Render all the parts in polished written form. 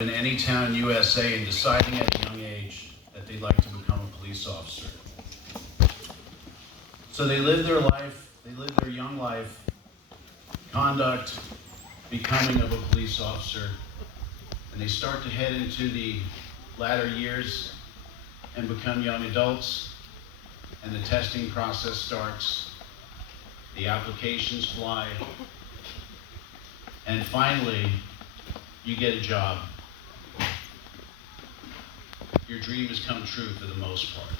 in any town USA and deciding at a young age that they'd like to become a police officer. So they live their life, they live their young life, conduct, becoming of a police officer, and they start to head into the latter years and become young adults, and the testing process starts, the applications fly, and finally, you get a job. Your dream has come true for the most part.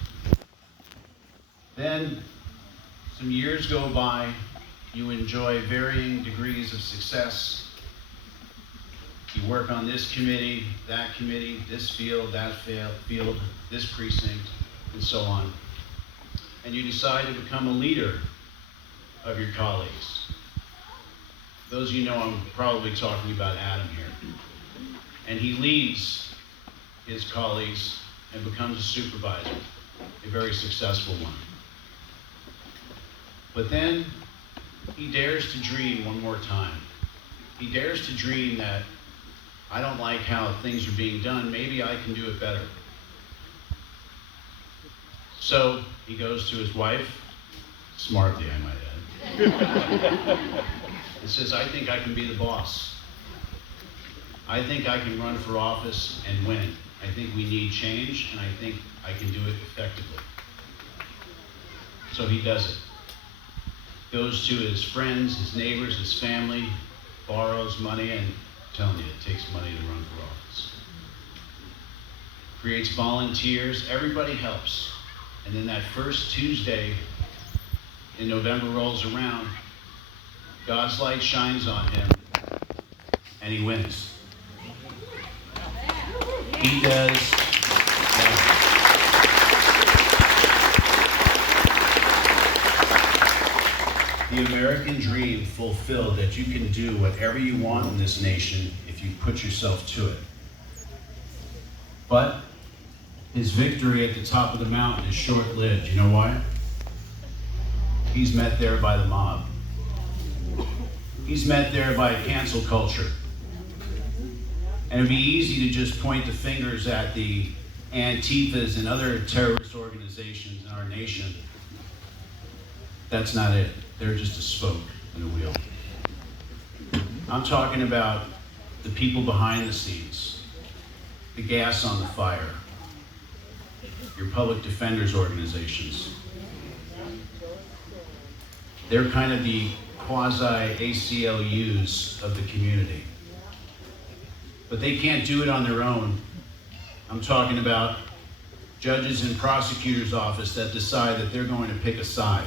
Then, some years go by, you enjoy varying degrees of success. You work on this committee, this field, that field, this precinct, and so on. And you decide to become a leader of your colleagues. Those of you know I'm probably talking about Adam here. And he leads his colleagues and becomes a supervisor, a very successful one. But then he dares to dream one more time. He dares to dream that I don't like how things are being done, maybe I can do it better. So he goes to his wife, smartly I might add, and says, I think I can be the boss. I think I can run for office and win. I think we need change, and I think I can do it effectively. So he does it. Goes to his friends, his neighbors, his family, borrows money, and I'm telling you, it takes money to run for office. Creates volunteers, everybody helps. And then that first Tuesday in November rolls around, God's light shines on him, and he wins. He does. The American dream fulfilled, that you can do whatever you want in this nation if you put yourself to it. But his victory at the top of the mountain is short-lived. You know why? He's met there by the mob. He's met there by cancel culture. And it'd be easy to just point the fingers at the Antifas and other terrorist organizations in our nation. That's not it. They're just a spoke in the wheel. I'm talking about the people behind the scenes, the gas on the fire, your public defenders organizations. They're kind of the quasi-ACLUs of the community. But they can't do it on their own. I'm talking about judges and prosecutors' office that decide that they're going to pick a side.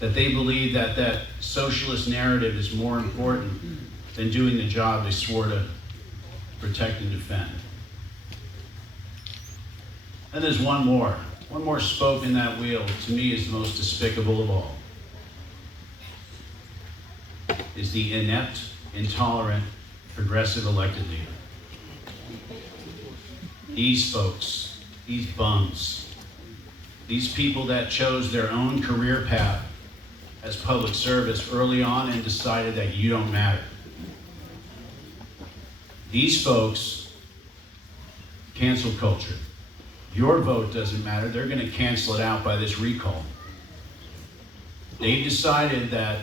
That they believe that that socialist narrative is more important than doing the job they swore to protect and defend. And there's one more spoke in that wheel, to me is the most despicable of all. Is the inept, intolerant, progressive elected leader. These folks, these bums, these people that chose their own career path as public service early on and decided that you don't matter. These folks, cancel culture. Your vote doesn't matter. They're going to cancel it out by this recall. They've decided that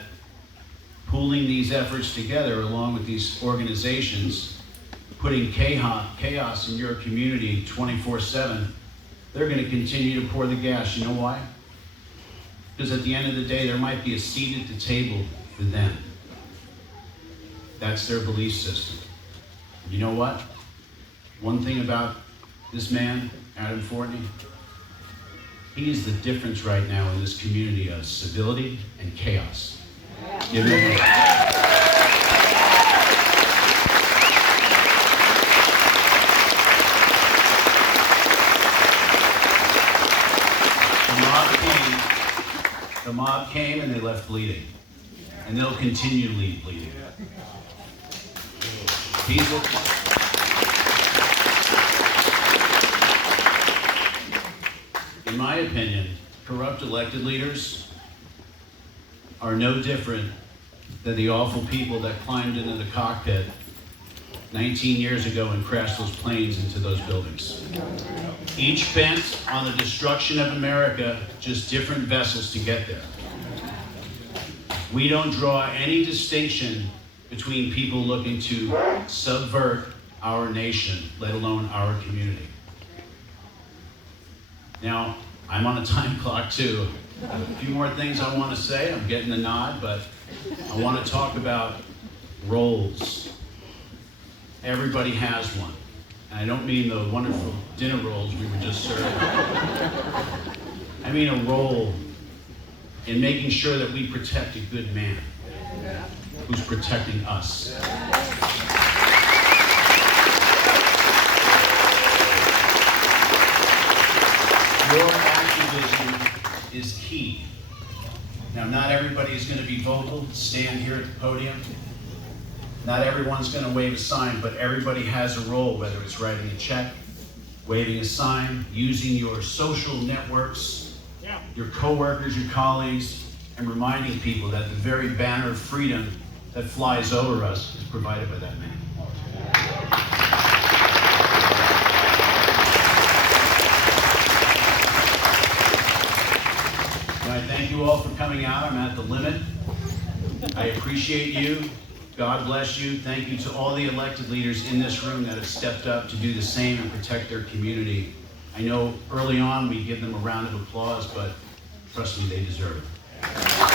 pooling these efforts together along with these organizations, putting chaos in your community 24/7, they're going to continue to pour the gas. You know why? Because at the end of the day, there might be a seat at the table for them. That's their belief system. You know what? One thing about this man, Adam Fortney, he is the difference right now in this community of civility and chaos. Give him a hand. The mob came and they left bleeding. And they'll continue to leave bleeding. In my opinion, corrupt elected leaders are no different than the awful people that climbed into the cockpit 19 years ago and crashed those planes into those buildings. Each bent on the destruction of America, just different vessels to get there. We don't draw any distinction between people looking to subvert our nation, let alone our community. Now, I'm on a time clock too. A few more things I want to say. I'm getting the nod, but I want to talk about roles. Everybody has one. And I don't mean the wonderful dinner rolls we were just serving. I mean a role in making sure that we protect a good man who's protecting us. Your activism is key. Now, not everybody is going to be vocal, stand here at the podium. Not everyone's going to wave a sign, but everybody has a role, whether it's writing a check, waving a sign, using your social networks, your coworkers, your colleagues, and reminding people that the very banner of freedom that flies over us is provided by that man. And I thank you all for coming out. I'm at the limit. I appreciate you. God bless you. Thank you to all the elected leaders in this room that have stepped up to do the same and protect their community. I know early on we give them a round of applause, but trust me, they deserve it.